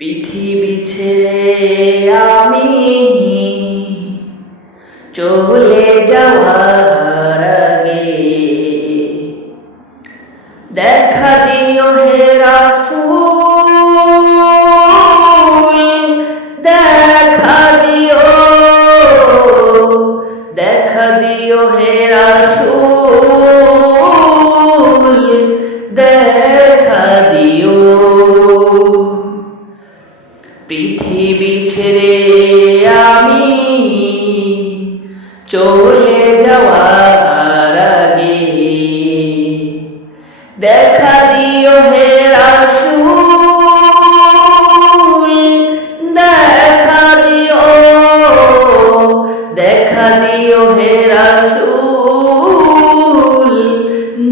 পৃথিবী ছেড়ে আমি চলে যাওয়ার আগে দেখা দিও হে রাসূল, দেখা দিও, দেখা দিও হে রাসূল, দেখা দিও। পৃথিবী ছেড়ে আমি চলে যাওয়ার আগে দেখা দিও হে রাসূল, দেখা দিও, দেখা দিও হে রাসূল,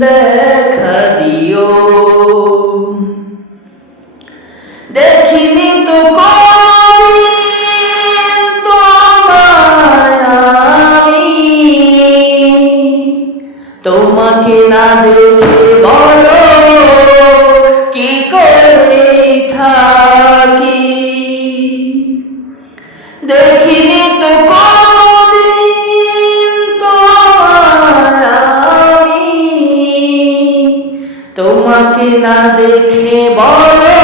দেখা দিও। দেখিনি তো কোনদিন তোমায় আমি, তোমাকে না দেখে বলো কি করে থাকি। দেখিনি তো কোনদিন তোমায় আমি, তোমাকে না দেখে বলো